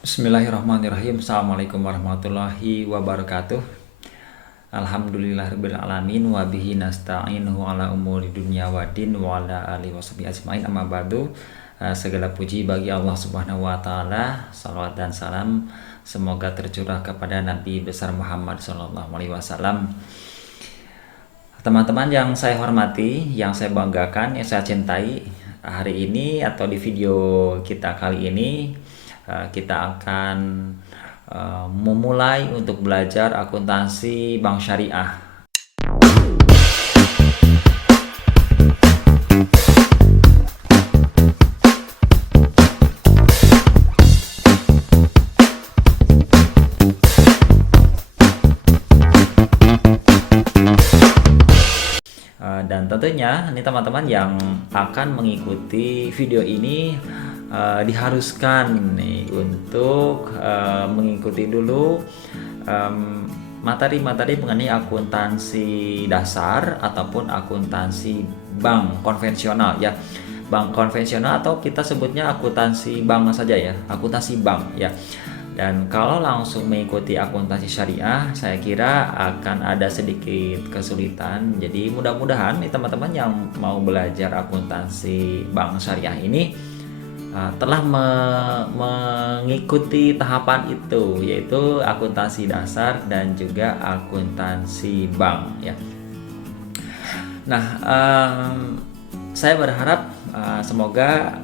Bismillahirrahmanirrahim. Assalamualaikum warahmatullahi wabarakatuh. Alhamdulillahirabbil alamin wa bihi nasta'inu ala umuri dunya waddin wa ala alihi washabihi ajmain, amma ba'du. Segala puji bagi Allah Subhanahu wa taala. Salawat dan salam semoga tercurah kepada Nabi besar Muhammad sallallahu alaihi wasallam. Teman-teman yang saya hormati, yang saya banggakan, yang saya cintai, hari ini atau di video kita kali ini kita akan memulai untuk belajar akuntansi bank syariah. Dan tentunya ini teman-teman yang akan mengikuti video ini diharuskan nih untuk mengikuti dulu materi-materi mengenai akuntansi dasar ataupun akuntansi bank konvensional ya. Bank konvensional atau kita sebutnya akuntansi bank saja ya, akuntansi bank ya. Dan kalau langsung mengikuti akuntansi syariah, saya kira akan ada sedikit kesulitan. Jadi mudah-mudahan nih teman-teman yang mau belajar akuntansi bank syariah ini telah mengikuti tahapan itu, yaitu akuntansi dasar dan juga akuntansi bank ya. Nah, saya berharap semoga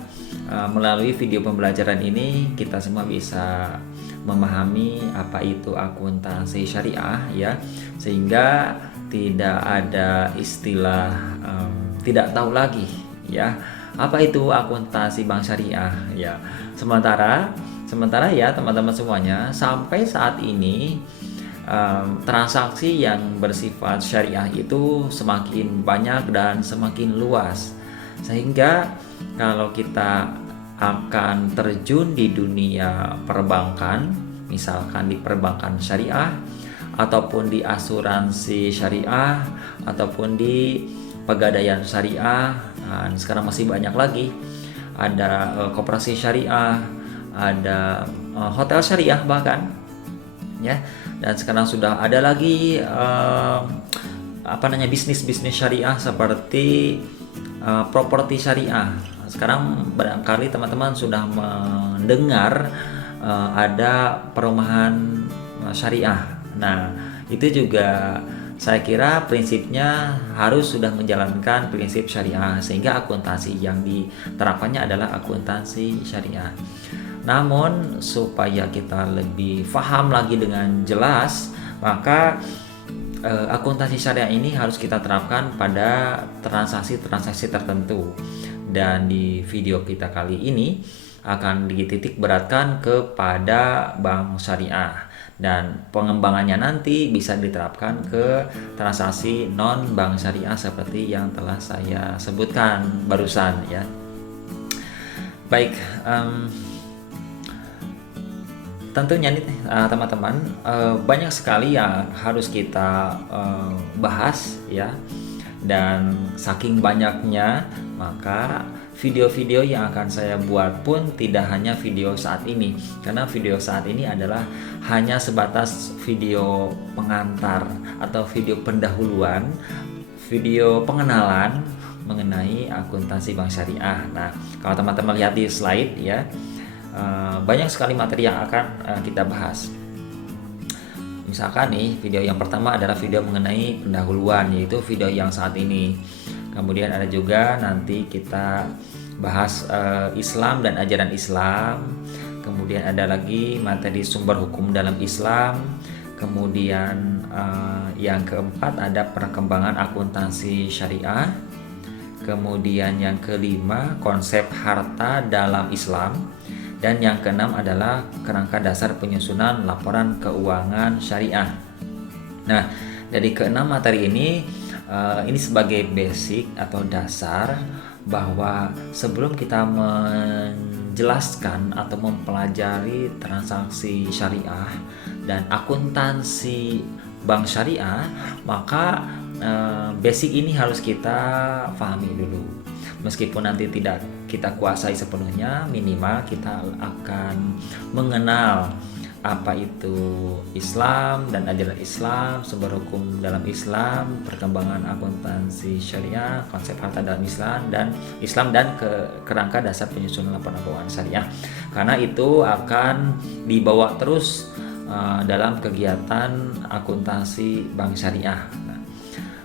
melalui video pembelajaran ini kita semua bisa memahami apa itu akuntansi syariah ya, sehingga tidak ada istilah tidak tahu lagi ya apa itu akuntansi bank syariah ya. Sementara ya teman-teman semuanya, sampai saat ini transaksi yang bersifat syariah itu semakin banyak dan semakin luas, sehingga kalau kita akan terjun di dunia perbankan, misalkan di perbankan syariah ataupun di asuransi syariah ataupun di pegadaian syariah, dan sekarang masih banyak lagi, ada koperasi syariah, ada hotel syariah bahkan ya, dan sekarang sudah ada lagi bisnis syariah seperti properti syariah. Sekarang barangkali teman-teman sudah mendengar ada perumahan syariah. Nah, itu juga saya kira prinsipnya harus sudah menjalankan prinsip syariah, sehingga akuntansi yang diterapkannya adalah akuntansi syariah. Namun supaya kita lebih paham lagi dengan jelas, maka akuntansi syariah ini harus kita terapkan pada transaksi-transaksi tertentu. Dan di video kita kali ini akan dititik beratkan kepada bank syariah, dan pengembangannya nanti bisa diterapkan ke transaksi non bank syariah seperti yang telah saya sebutkan barusan ya. Baik, tentunya nih teman-teman, banyak sekali yang harus kita bahas ya, dan saking banyaknya maka video-video yang akan saya buat pun tidak hanya video saat ini, karena video saat ini adalah hanya sebatas video pengantar atau video pendahuluan, video pengenalan mengenai akuntansi bank syariah. Nah, kalau teman-teman lihat di slide ya, banyak sekali materi yang akan kita bahas. Misalkan nih, video yang pertama adalah video mengenai pendahuluan, yaitu video yang saat ini. Kemudian ada juga nanti kita bahas Islam dan ajaran Islam. Kemudian ada lagi materi sumber hukum dalam Islam. Kemudian yang keempat ada perkembangan akuntansi syariah. Kemudian yang kelima konsep harta dalam Islam. Dan yang keenam adalah kerangka dasar penyusunan laporan keuangan syariah. Nah, dari keenam materi ini sebagai basic atau dasar bahwa sebelum kita menjelaskan atau mempelajari transaksi syariah dan akuntansi bank syariah, maka basic ini harus kita pahami dulu. Meskipun nanti tidak kita kuasai sepenuhnya, minimal kita akan mengenal apa itu Islam dan ajaran Islam, sumber hukum dalam Islam, perkembangan akuntansi syariah, konsep harta dalam Islam dan kerangka dasar penyusunan laporan keuangan syariah. Karena itu akan dibawa terus dalam kegiatan akuntansi bank syariah. Nah,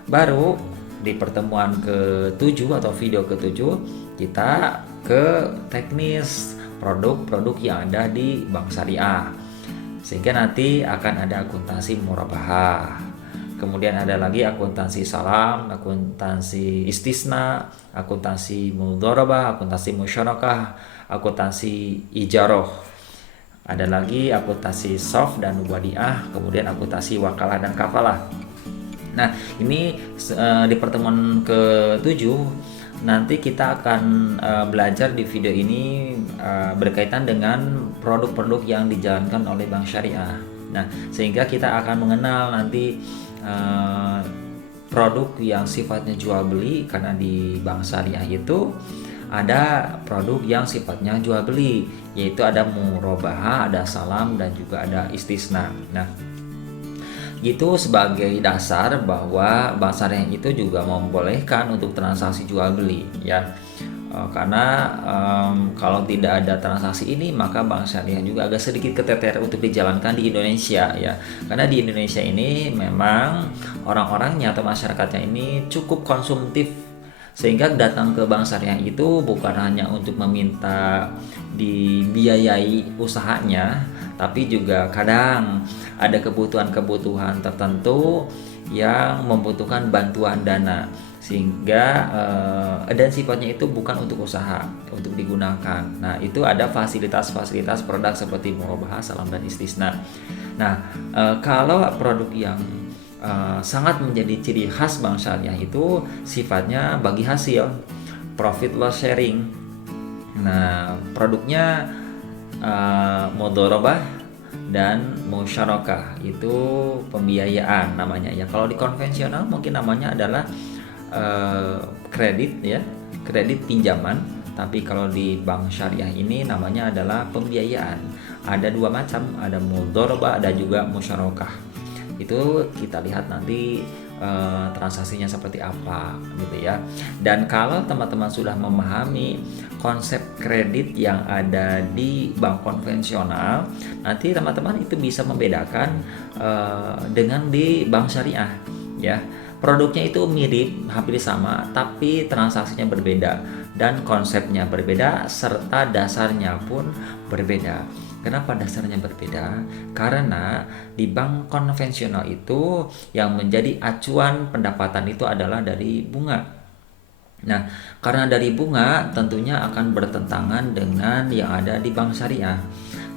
baru di pertemuan ke-7 atau video ke-7 kita ke teknis produk-produk yang ada di bank syariah. Sehingga nanti akan ada akuntansi murabahah. Kemudian ada lagi akuntansi salam, akuntansi istisna, akuntansi mudharabah, akuntansi musyarakah, akuntansi ijaroh. Ada lagi akuntansi soft dan wadiah, kemudian akuntansi wakalah dan kafalah. Nah, ini di pertemuan ke-7 nanti kita akan belajar di video ini berkaitan dengan produk-produk yang dijalankan oleh bank syariah. Nah, sehingga kita akan mengenal nanti produk yang sifatnya jual beli, karena di bank syariah itu ada produk yang sifatnya jual beli, yaitu ada murabahah, ada salam, dan juga ada istisna. Nah, itu sebagai dasar bahwa bank syariah itu juga membolehkan untuk transaksi jual beli, ya. Karena kalau tidak ada transaksi ini, maka bank syariah juga agak sedikit keteter untuk dijalankan di Indonesia, ya. Karena di Indonesia ini memang orang-orangnya atau masyarakatnya ini cukup konsumtif, sehingga datang ke bank syariah itu bukan hanya untuk meminta dibiayai usahanya, tapi juga kadang ada kebutuhan-kebutuhan tertentu yang membutuhkan bantuan dana, sehingga dan sifatnya itu bukan untuk usaha, untuk digunakan. Nah, itu ada fasilitas-fasilitas produk seperti murabahah, salam, dan istisna. Nah, kalau produk yang sangat menjadi ciri khas bank syariah itu sifatnya bagi hasil, profit loss sharing. Nah, produknya mudharabah dan musyarakah, itu pembiayaan namanya, ya. Kalau di konvensional mungkin namanya adalah kredit, ya, kredit pinjaman. Tapi kalau di bank syariah ini namanya adalah pembiayaan. Ada dua macam, ada mudharabah, ada juga musyarakah. Itu kita lihat nanti transaksinya seperti apa, gitu ya. Dan kalau teman-teman sudah memahami konsep kredit yang ada di bank konvensional, nanti teman-teman itu bisa membedakan dengan di bank syariah, ya. Produknya itu mirip, hampir sama, tapi transaksinya berbeda dan konsepnya berbeda serta dasarnya pun berbeda. Kenapa dasarnya berbeda? Karena di bank konvensional itu yang menjadi acuan pendapatan itu adalah dari bunga. Nah, karena dari bunga tentunya akan bertentangan dengan yang ada di bank syariah.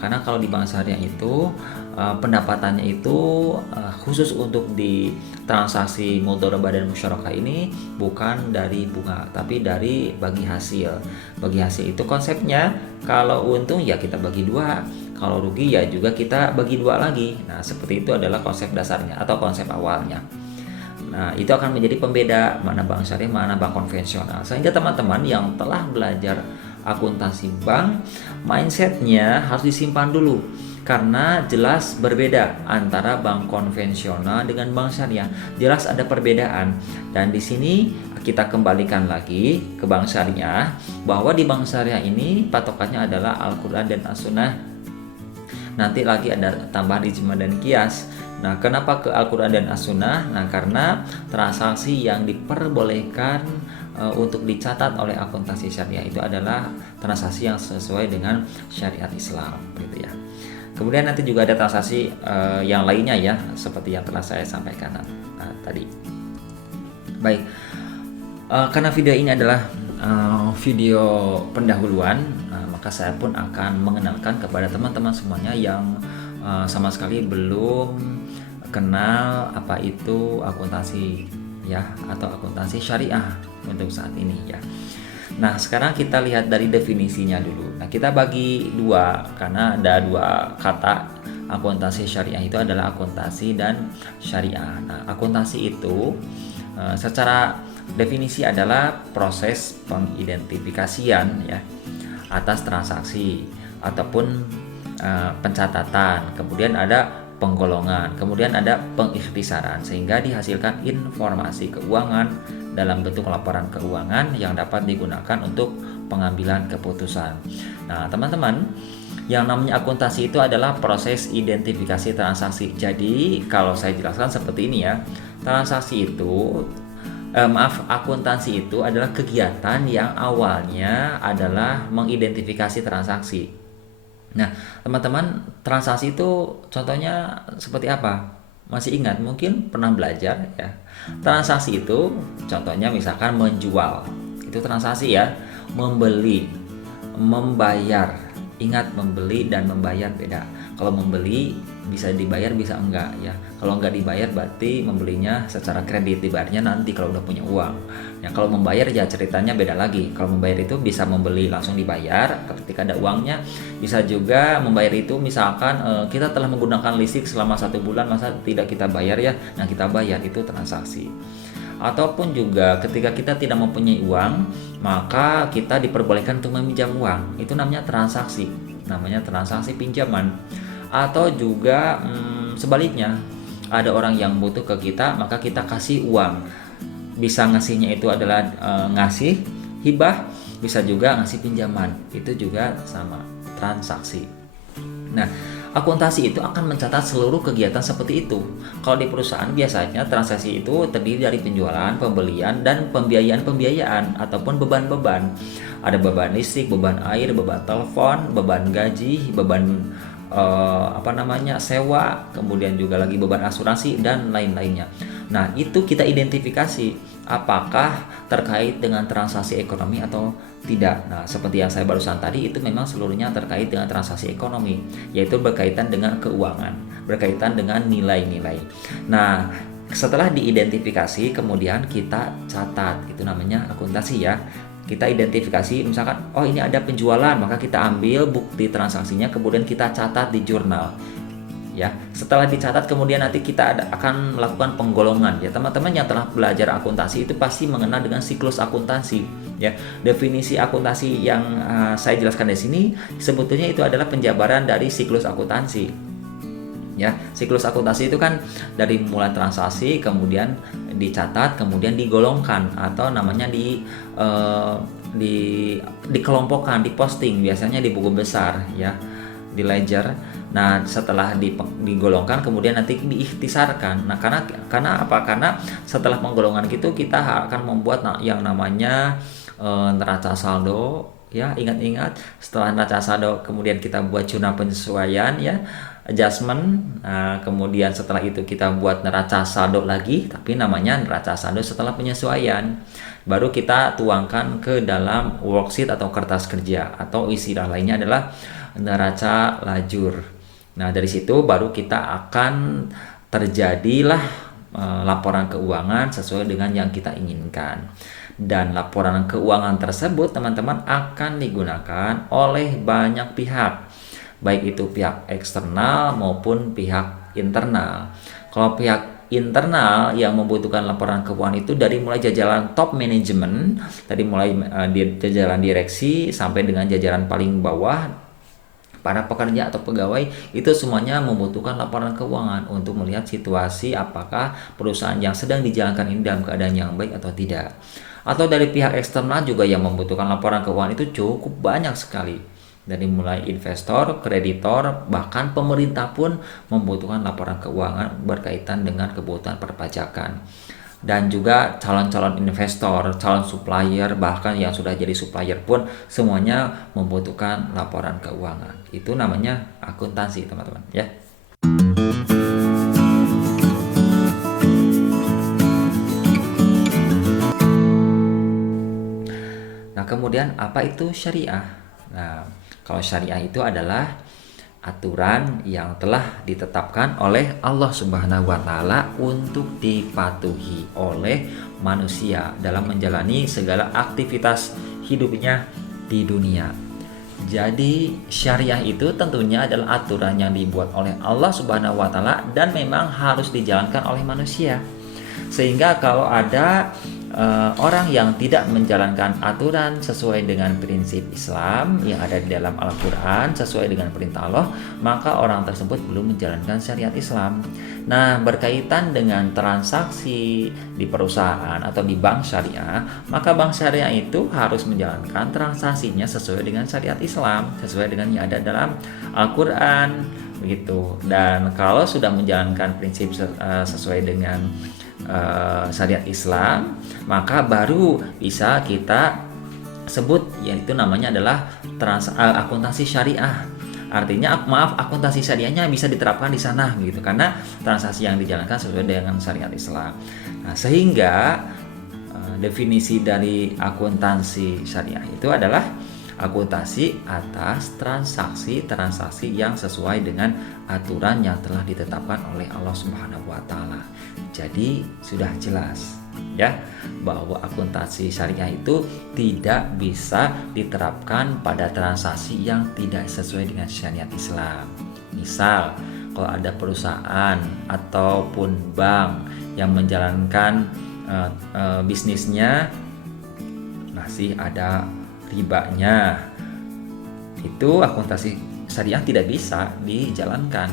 Karena kalau di bank syariah itu pendapatannya itu khusus untuk di transaksi mudharabah dan musyarakah ini bukan dari bunga, tapi dari bagi hasil. Bagi hasil itu konsepnya, kalau untung ya kita bagi dua, kalau rugi ya juga kita bagi dua lagi. Nah, seperti itu adalah konsep dasarnya atau konsep awalnya. Nah, itu akan menjadi pembeda mana bank syariah, mana bank konvensional. Sehingga teman-teman yang telah belajar akuntansi bank, mindsetnya harus disimpan dulu. Karena jelas berbeda antara bank konvensional dengan bank syariah. Jelas ada perbedaan. Dan di sini kita kembalikan lagi ke bank syariah, bahwa di bank syariah ini patokannya adalah Al-Quran dan As-Sunnah. Nanti lagi ada tambahan ijma dan qiyas. Nah, kenapa ke Al-Quran dan As-Sunnah? Nah, karena transaksi yang diperbolehkan untuk dicatat oleh akuntansi syariah itu adalah transaksi yang sesuai dengan syariat Islam, gitu ya. Kemudian nanti juga ada transaksi yang lainnya, ya, seperti yang telah saya sampaikan tadi. Baik, karena video ini adalah video pendahuluan, maka saya pun akan mengenalkan kepada teman-teman semuanya yang sama sekali belum kenal apa itu akuntansi, ya, atau akuntansi syariah untuk saat ini, ya. Nah, sekarang kita lihat dari definisinya dulu. Nah, kita bagi dua karena ada dua kata. Akuntansi syariah itu adalah akuntansi dan syariah. Nah, akuntansi itu secara Definisi adalah proses pengidentifikasian ya atas transaksi ataupun pencatatan, kemudian ada penggolongan, kemudian ada pengikhtisaran sehingga dihasilkan informasi keuangan dalam bentuk laporan keuangan yang dapat digunakan untuk pengambilan keputusan. Nah, teman-teman, yang namanya akuntansi itu adalah proses identifikasi transaksi. Jadi, kalau saya jelaskan seperti ini ya, transaksi itu akuntansi itu adalah kegiatan yang awalnya adalah mengidentifikasi transaksi. Nah, teman-teman, transaksi itu contohnya seperti apa? Masih ingat? Mungkin pernah belajar ya. Transaksi itu contohnya misalkan menjual. Itu transaksi ya. Membeli, membayar. Ingat, membeli dan membayar beda. Kalau membeli bisa dibayar bisa enggak ya. Kalau enggak dibayar berarti membelinya secara kredit, dibayarnya nanti kalau udah punya uang. Ya, kalau membayar ya ceritanya beda lagi. Kalau membayar itu bisa membeli langsung dibayar ketika ada uangnya. Bisa juga membayar itu misalkan kita telah menggunakan listrik selama 1 bulan, masa tidak kita bayar ya. Nah, kita bayar, itu transaksi. Ataupun juga ketika kita tidak mempunyai uang, maka kita diperbolehkan untuk meminjam uang. Itu namanya transaksi. Namanya transaksi pinjaman. Atau juga sebaliknya, ada orang yang butuh ke kita, maka kita kasih uang. Bisa ngasihnya itu adalah ngasih hibah, bisa juga ngasih pinjaman. Itu juga sama, transaksi. Nah, akuntansi itu akan mencatat seluruh kegiatan seperti itu. Kalau di perusahaan biasanya transaksi itu terdiri dari penjualan, pembelian, dan pembiayaan ataupun beban-beban. Ada beban listrik, beban air, beban telepon, beban gaji, beban sewa, kemudian juga lagi beban asuransi dan lain-lainnya. Nah, itu kita identifikasi apakah terkait dengan transaksi ekonomi atau tidak. Nah, seperti yang saya barusan tadi, itu memang seluruhnya terkait dengan transaksi ekonomi, yaitu berkaitan dengan keuangan, berkaitan dengan nilai-nilai. Nah, setelah diidentifikasi kemudian kita catat, itu namanya akuntansi ya. Kita identifikasi misalkan, oh ini ada penjualan, maka kita ambil bukti transaksinya, kemudian kita catat di jurnal. Ya, setelah dicatat kemudian nanti kita akan melakukan penggolongan. Ya, teman-teman yang telah belajar akuntansi itu pasti mengenal dengan siklus akuntansi. Ya, definisi akuntansi yang saya jelaskan di sini sebetulnya itu adalah penjabaran dari siklus akuntansi. Ya, siklus akuntansi itu kan dari mulai transaksi, kemudian dicatat, kemudian digolongkan atau namanya dikelompokkan, diposting biasanya di buku besar ya, di ledger. Nah, setelah digolongkan kemudian nanti diikhtisarkan. Nah, karena apa? Karena setelah penggolongan itu kita akan membuat yang namanya neraca saldo ya. Ingat-ingat, setelah neraca saldo kemudian kita buat jurnal penyesuaian ya, adjustment. Nah, kemudian setelah itu kita buat neraca saldo lagi, tapi namanya neraca saldo setelah penyesuaian. Baru kita tuangkan ke dalam worksheet atau kertas kerja, atau istilah lainnya adalah neraca lajur. Nah, dari situ baru kita akan terjadilah laporan keuangan sesuai dengan yang kita inginkan. Dan laporan keuangan tersebut teman-teman akan digunakan oleh banyak pihak, baik itu pihak eksternal maupun pihak internal. Kalau pihak internal yang membutuhkan laporan keuangan itu dari mulai jajaran top manajemen, dari mulai jajaran direksi sampai dengan jajaran paling bawah, para pekerja atau pegawai, itu semuanya membutuhkan laporan keuangan untuk melihat situasi apakah perusahaan yang sedang dijalankan ini dalam keadaan yang baik atau tidak. Atau dari pihak eksternal juga yang membutuhkan laporan keuangan itu cukup banyak sekali. Dari mulai investor, kreditor, bahkan pemerintah pun membutuhkan laporan keuangan berkaitan dengan kebutuhan perpajakan. Dan juga calon-calon investor, calon supplier, bahkan yang sudah jadi supplier pun semuanya membutuhkan laporan keuangan. Itu namanya akuntansi, teman-teman ya. Nah, kemudian apa itu syariah? Nah, kalau syariah itu adalah aturan yang telah ditetapkan oleh Allah Subhanahu wa Ta'ala untuk dipatuhi oleh manusia dalam menjalani segala aktivitas hidupnya di dunia. Jadi syariah itu tentunya adalah aturan yang dibuat oleh Allah Subhanahu wa Ta'ala dan memang harus dijalankan oleh manusia. Sehingga kalau ada orang yang tidak menjalankan aturan sesuai dengan prinsip Islam yang ada di dalam Al-Quran sesuai dengan perintah Allah, maka orang tersebut belum menjalankan syariat Islam. Nah, berkaitan dengan transaksi di perusahaan atau di bank syariah, maka bank syariah itu harus menjalankan transaksinya sesuai dengan syariat Islam, sesuai dengan yang ada dalam Al-Quran, begitu. Dan kalau sudah menjalankan prinsip sesuai dengan syariat Islam, maka baru bisa kita sebut, yaitu namanya adalah akuntansi syariah. Artinya akuntansi syariahnya bisa diterapkan di sana gitu, karena transaksi yang dijalankan sesuai dengan syariat Islam. Nah, sehingga definisi dari akuntansi syariah itu adalah akuntansi atas transaksi yang sesuai dengan aturan yang telah ditetapkan oleh Allah Subhanahu wa taala. Jadi sudah jelas ya bahwa akuntansi syariah itu tidak bisa diterapkan pada transaksi yang tidak sesuai dengan syariat Islam. Misal, kalau ada perusahaan ataupun bank yang menjalankan bisnisnya masih ada ribanya, itu akuntansi syariah tidak bisa dijalankan.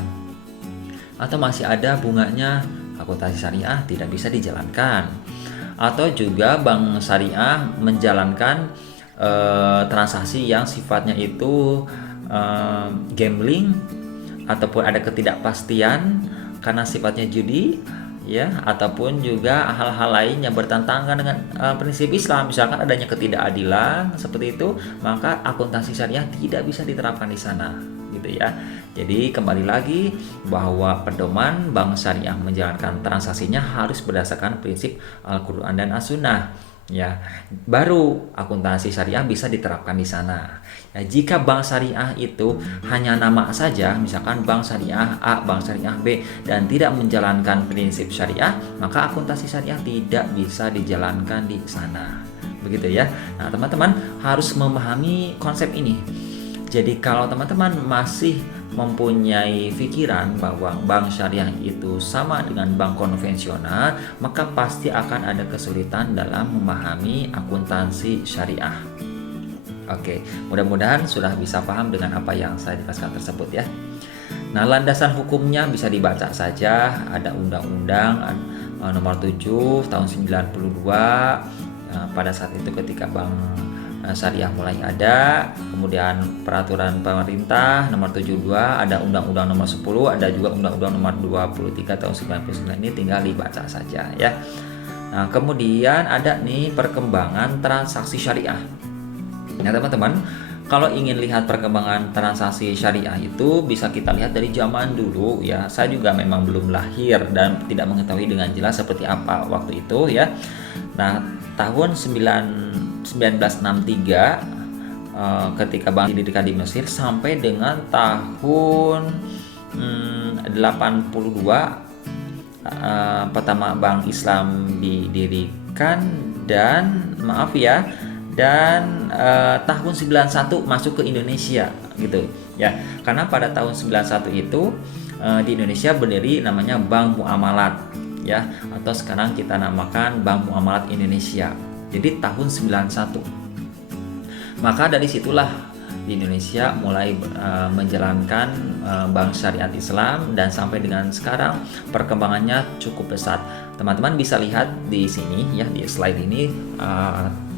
Atau masih ada bunganya, akuntansi syariah tidak bisa dijalankan. Atau juga bank syariah menjalankan transaksi yang sifatnya itu gambling ataupun ada ketidakpastian karena sifatnya judi, ya, ataupun juga hal-hal lain yang bertentangan dengan prinsip Islam, misalkan adanya ketidakadilan seperti itu, maka akuntansi syariah tidak bisa diterapkan di sana, gitu ya. Jadi kembali lagi bahwa pedoman bank syariah menjalankan transaksinya harus berdasarkan prinsip Al-Quran dan As-Sunnah, ya, baru akuntansi syariah bisa diterapkan di sana. Ya, jika bank syariah itu hanya nama saja, misalkan bank syariah A, bank syariah B, dan tidak menjalankan prinsip syariah, maka akuntansi syariah tidak bisa dijalankan di sana, begitu ya. Nah, teman-teman harus memahami konsep ini. Jadi kalau teman-teman masih mempunyai pikiran bahwa bank syariah itu sama dengan bank konvensional, maka pasti akan ada kesulitan dalam memahami akuntansi syariah. Oke, mudah-mudahan sudah bisa paham dengan apa yang saya jelaskan tersebut ya. Nah, landasan hukumnya bisa dibaca saja, ada Undang-Undang nomor 7 tahun 92 pada saat itu ketika bank syariah mulai ada, kemudian peraturan pemerintah nomor 72, ada undang-undang nomor 10, ada juga undang-undang nomor 23 tahun 99, ini tinggal dibaca saja ya. Nah, kemudian ada nih perkembangan transaksi syariah. Nah, teman-teman, kalau ingin lihat perkembangan transaksi syariah itu bisa kita lihat dari zaman dulu ya. Saya juga memang belum lahir dan tidak mengetahui dengan jelas seperti apa waktu itu ya. Nah, tahun 1963 ketika bank didirikan di Mesir sampai dengan tahun 82 pertama bank Islam didirikan dan tahun 91 masuk ke Indonesia gitu ya. Karena pada tahun 91 itu di Indonesia berdiri namanya Bank Muamalat ya, atau sekarang kita namakan Bank Muamalat Indonesia. Jadi tahun 91. Maka dari situlah di Indonesia mulai menjalankan bank syariat Islam dan sampai dengan sekarang perkembangannya cukup pesat. Teman-teman bisa lihat di sini ya, di slide ini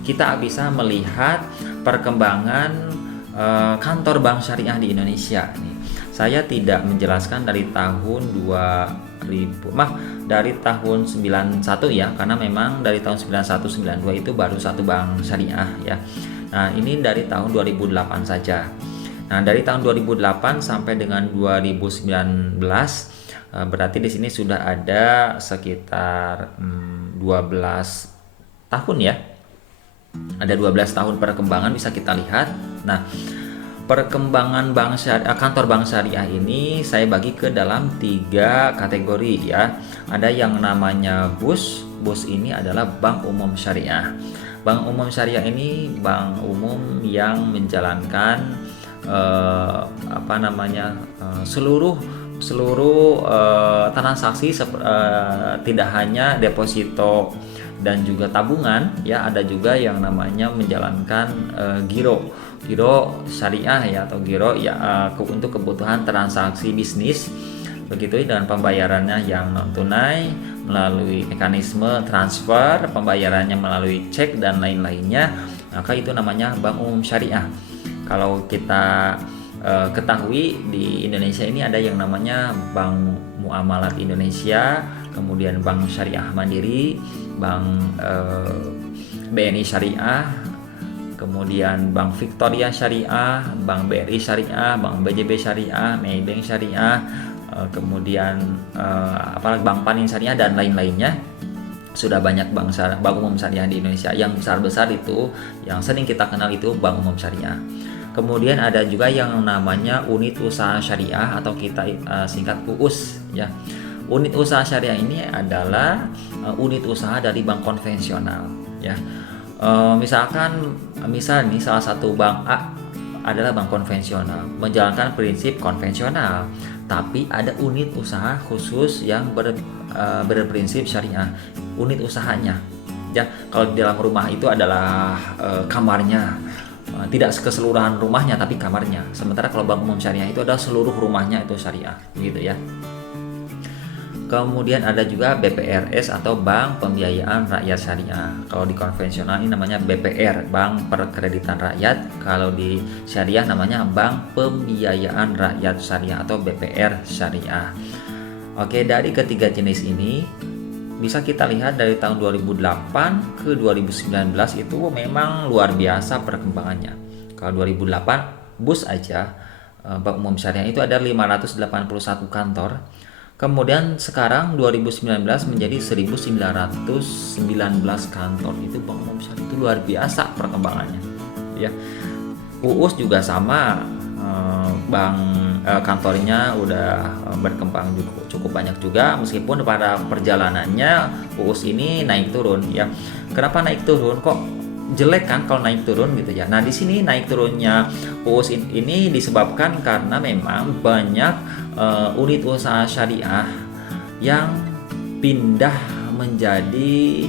kita bisa melihat perkembangan kantor bank syariah di Indonesia. Saya tidak menjelaskan dari tahun 91 ya, karena memang dari tahun 91-92 itu baru satu bank syariah ya. Nah, ini dari tahun 2008 saja. Nah, dari tahun 2008 sampai dengan 2019 berarti di sini sudah ada sekitar 12 tahun ya. Ada 12 tahun perkembangan bisa kita lihat. Nah, perkembangan bank syariah, kantor bank syariah ini saya bagi ke dalam 3 kategori ya. Ada yang namanya BUS. BUS ini adalah Bank Umum Syariah. Bank Umum Syariah ini bank umum yang menjalankan seluruh transaksi tidak hanya deposito dan juga tabungan ya. Ada juga yang namanya menjalankan giro syariah ya, atau giro ya untuk kebutuhan transaksi bisnis begitu, dan pembayarannya yang non tunai melalui mekanisme transfer, pembayarannya melalui cek dan lain-lainnya, maka itu namanya bank umum syariah. Kalau kita ketahui di Indonesia ini ada yang namanya Bank Muamalat Indonesia, kemudian Bank Syariah Mandiri, Bank BNI Syariah, kemudian Bank Victoria Syariah, Bank BRI Syariah, Bank BJB Syariah, Maybank Syariah, kemudian Bank Panin Syariah dan lain-lainnya. Sudah banyak bank umum syariah di Indonesia. Yang besar-besar itu yang sering kita kenal itu Bank Umum Syariah. Kemudian ada juga yang namanya unit usaha syariah atau kita singkat UUS ya. Unit usaha syariah ini adalah unit usaha dari bank konvensional ya. Misal nih salah satu bank A adalah bank konvensional, menjalankan prinsip konvensional, tapi ada unit usaha khusus yang berprinsip syariah. Unit usahanya ya, kalau di dalam rumah itu adalah kamarnya, tidak keseluruhan rumahnya tapi kamarnya. Sementara kalau bank umum syariah itu adalah seluruh rumahnya itu syariah gitu ya. Kemudian ada juga BPRS atau Bank Pembiayaan Rakyat Syariah. Kalau di konvensional ini namanya BPR, Bank Perkreditan Rakyat. Kalau di syariah namanya Bank Pembiayaan Rakyat Syariah atau BPR Syariah. Oke, dari ketiga jenis ini bisa kita lihat dari tahun 2008 ke 2019 itu memang luar biasa perkembangannya. Kalau 2008 BUS aja Bank Umum Syariah itu ada 581 kantor. Kemudian sekarang 2019 menjadi 1919 kantor. Itu Bank Umum Syariah, itu luar biasa perkembangannya ya. UUS juga sama, kantornya udah berkembang cukup banyak juga, meskipun pada perjalanannya UUS ini naik turun ya. Kenapa naik turun? Kok jelek kan kalau naik turun gitu ya. Nah, di sini naik turunnya UUS ini disebabkan karena memang banyak unit usaha syariah yang pindah menjadi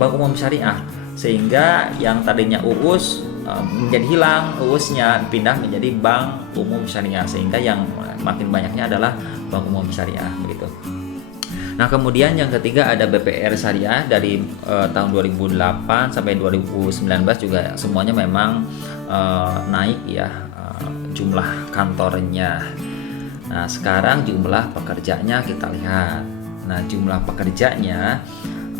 bank umum syariah, sehingga yang tadinya UUS menjadi hilang, UUS-nya pindah menjadi bank umum syariah, sehingga yang makin banyaknya adalah bank umum syariah begitu. Nah, kemudian yang ketiga ada BPR Syariah dari tahun 2008 sampai 2019 juga semuanya memang naik ya jumlah kantornya. Nah, sekarang jumlah pekerjanya kita lihat. Nah, jumlah pekerjanya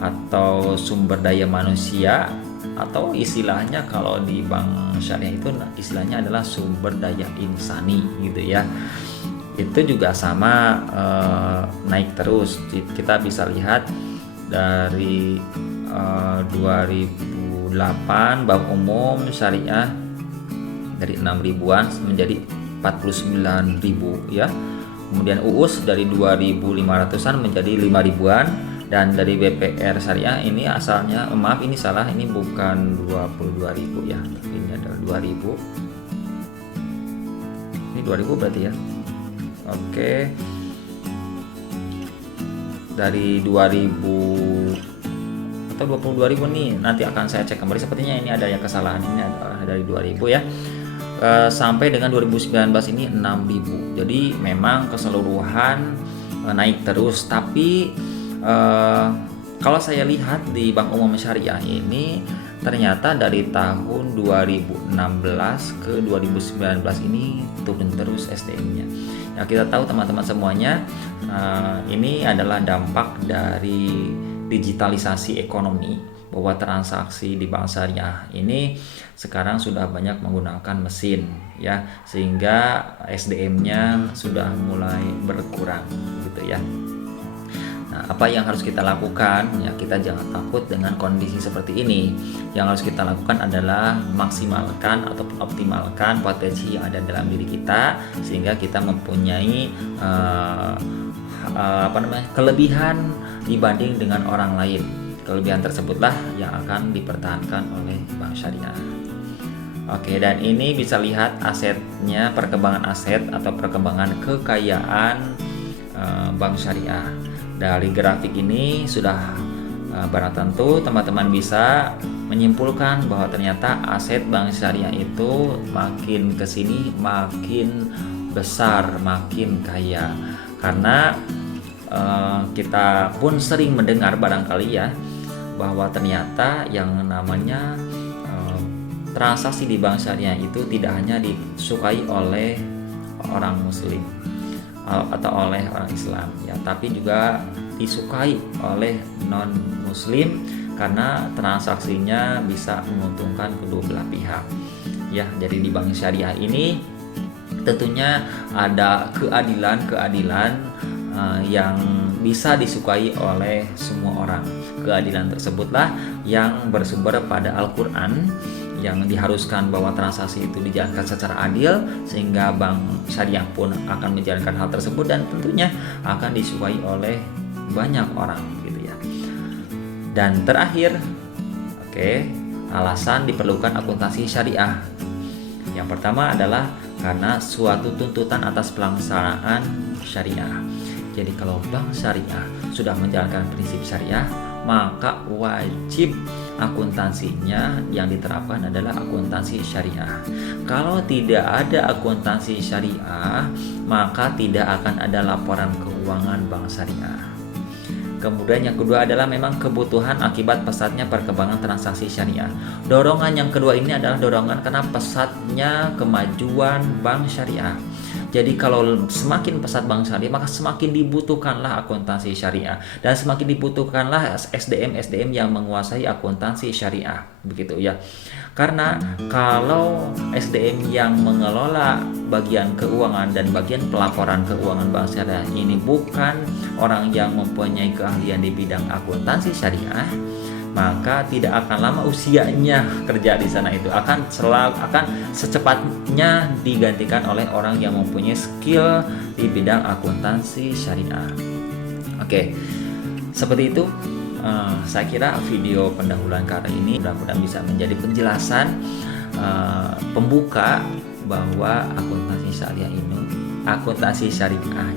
atau sumber daya manusia, atau istilahnya kalau di bank syariah itu istilahnya adalah sumber daya insani gitu ya. Itu juga sama naik terus. Kita bisa lihat dari 2008 bank umum syariah dari 6 ribuan menjadi 49.000 ya. Kemudian UUS dari 2.500-an menjadi 5 ribuan, dan dari BPR Syariah ini asalnya ini salah, ini bukan 22.000 ya, tapi ini adalah 2.000. Ini 2.000 berarti ya. Oke. Dari 2.000 atau 22.000 nih, nanti akan saya cek kembali, sepertinya ini ada yang kesalahan, ini adalah dari 2.000 ya. Sampai dengan 2019 ini 6.000. Jadi memang keseluruhan naik terus. Tapi kalau saya lihat di Bank Umum Syariah ini ternyata dari tahun 2016 ke 2019 ini turun terus SDM-nya. Ya, kita tahu teman-teman semuanya, ini adalah dampak dari digitalisasi ekonomi, bahwa transaksi di bank syariah ini sekarang sudah banyak menggunakan mesin ya, sehingga SDM-nya sudah mulai berkurang gitu ya. Nah, apa yang harus kita lakukan ya, kita jangan takut dengan kondisi seperti ini. Yang harus kita lakukan adalah maksimalkan atau optimalkan potensi yang ada dalam diri kita, sehingga kita mempunyai kelebihan dibanding dengan orang lain. Kelebihan tersebutlah yang akan dipertahankan oleh bank syariah. Oke, dan ini bisa lihat asetnya, perkembangan aset atau perkembangan kekayaan bank syariah. Dari grafik ini sudah Barang tentu teman-teman bisa menyimpulkan bahwa ternyata aset bank syariah itu makin kesini makin besar, makin kaya. Karena kita pun sering mendengar barangkali ya, bahwa ternyata yang namanya transaksi di bank syariah itu tidak hanya disukai oleh orang muslim atau oleh orang Islam ya, tapi juga disukai oleh non muslim karena transaksinya bisa menguntungkan kedua belah pihak ya. Jadi di bank syariah ini tentunya ada keadilan yang bisa disukai oleh semua orang. Keadilan tersebutlah yang bersumber pada Al-Quran, yang diharuskan bahwa transaksi itu dijalankan secara adil, sehingga bank syariah pun akan menjalankan hal tersebut dan tentunya akan disukai oleh banyak orang gitu ya. Dan terakhir, alasan diperlukan akuntansi syariah. Yang pertama adalah karena suatu tuntutan atas pelaksanaan syariah. Jadi kalau bank syariah sudah menjalankan prinsip syariah, maka wajib akuntansinya yang diterapkan adalah akuntansi syariah. Kalau tidak ada akuntansi syariah, maka tidak akan ada laporan keuangan bank syariah. Kemudian yang kedua adalah memang kebutuhan akibat pesatnya perkembangan transaksi syariah. Dorongan yang kedua ini adalah dorongan karena pesatnya kemajuan bank syariah. Jadi kalau semakin pesat bank syariah, maka semakin dibutuhkanlah akuntansi syariah, dan semakin dibutuhkanlah SDM yang menguasai akuntansi syariah, begitu ya. Karena kalau SDM yang mengelola bagian keuangan dan bagian pelaporan keuangan bank syariah ini bukan orang yang mempunyai keahlian di bidang akuntansi syariah, maka tidak akan lama usianya kerja di sana itu akan secepatnya digantikan oleh orang yang mempunyai skill di bidang akuntansi syariah. Seperti itu. Saya kira video pendahuluan kali ini mudah-mudahan bisa menjadi penjelasan pembuka bahwa akuntansi syariah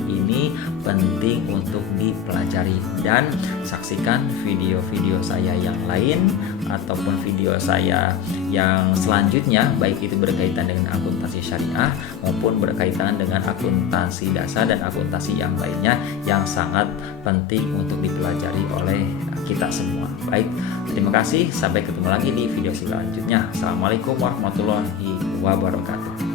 ini penting untuk dipelajari, dan saksikan video-video saya yang lain ataupun video saya yang selanjutnya, baik itu berkaitan dengan akuntansi syariah maupun berkaitan dengan akuntansi dasar dan akuntansi yang lainnya yang sangat penting untuk dipelajari oleh kita semua. Baik, terima kasih, sampai ketemu lagi di video selanjutnya. Assalamualaikum warahmatullahi wabarakatuh.